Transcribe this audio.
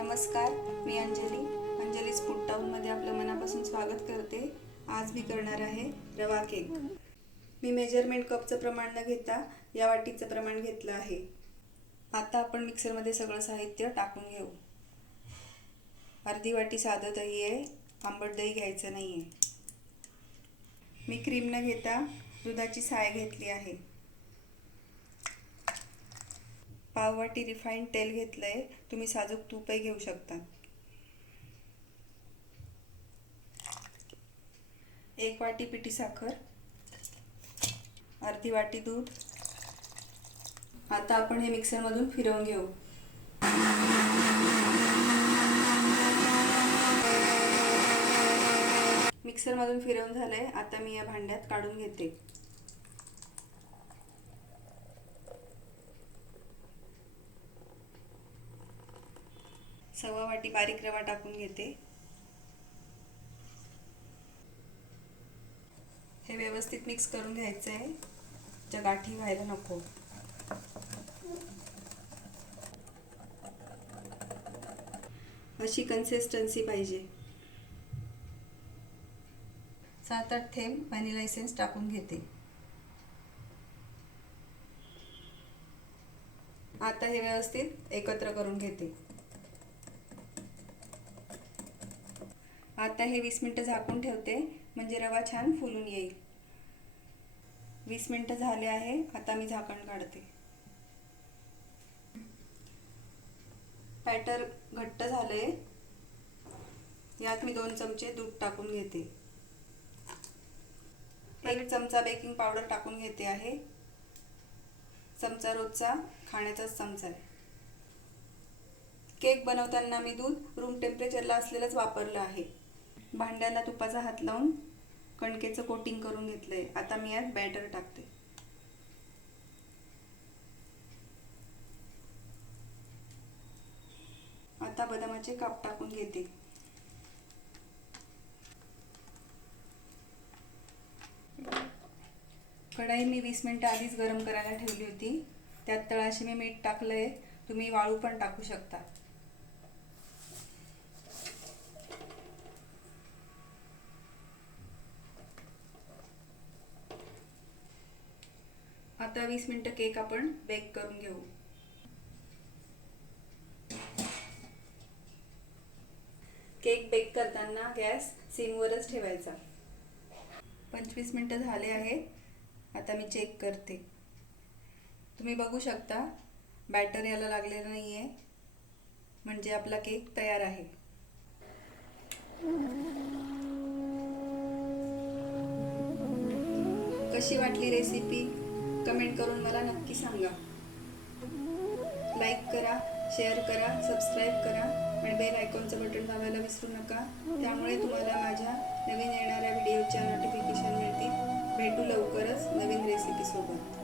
नमस्कार मी अंजली. अंजलीज फूड टाऊनमध्ये आपलं मनापासून स्वागत करते. आज मी करणार आहे रवा केक. मी मेजरमेंट कपचं प्रमाण न घेता या वाटीचं प्रमाण घेतलं आहे. आता आपण मिक्सरमध्ये सगळं साहित्य टाकून घेऊ. अर्धी वाटी साधं दही आहे आंबट दही घ्यायचं नाही आहे मी क्रीम न घेता दुधाची साय घेतली आहे. पाववाटी रिफाईंड तेल घेतलं आहे तुम्ही साजूक तूपही घेऊ शकता एक वाटी पिठी साखर अर्धी वाटी दूध. आता आपण हे मिक्सरमधून फिरवून घेऊ. मिक्सरमधून फिरवून झालंय आता मी या भांड्यात काढून घेते. सव्वा वाटी बारीक रवा टाकून घेते. हे व्यवस्थित मिक्स करून घ्यायचं आहे. ज्या गाठी व्हायला नको. अशी कन्सिस्टन्सी पाहिजे. सात आठ थेंब व्हॅनिला इसेन्स टाकून घेते. आता हे व्यवस्थित एकत्र करून घेते. आता हे वीस मिनटं झाकून ठेवते म्हणजे रवा छान फुलून येईल. वीस मिनटं झाले आहे आता मी झाकण काढते. बॅटर घट्ट झाले यात मी दोन चमचे दूध टाकून घेते. एक चमचा बेकिंग पावडर टाकून घेते आहे. चमचा रोजचा खाण्याचाच चमचा आहे. केक बनवताना मी दूध रूम टेम्परेचरला असलेलंच वापरलं आहे. भांड्याला तुपाचा हात लावून कणकेचं कोटिंग करून घेतलंय. आता मी यात बॅटर टाकते. आता बदामाचे काप टाकून घेते. कढाई मी वीस मिनटं आधीच गरम करायला ठेवली होती. त्यात तळाशी मी मीठ टाकलंय. तुम्ही वाळू पण टाकू शकता. आता वीस मिनटं केक आपण बेक करून घेऊ. केक बेक करताना गॅस सिमवरच ठेवायचा. पंचवीस मिनटं झाले आहेत. आता मी चेक करते. तुम्ही बघू शकता बॅटर याला लागलेलं नाही आहे म्हणजे आपला केक तयार आहे. कशी वाटली रेसिपी कमेंट करून मला नक्की सांगा. लाईक करा शेअर करा सबस्क्राईब करा आणि बेल आयकॉनचं बटन दाबायला विसरू नका. त्यामुळे तुम्हाला माझ्या नवीन येणाऱ्या व्हिडिओच्या नोटिफिकेशन मिळतील भेटू लवकरच नवीन रेसिपीसोबत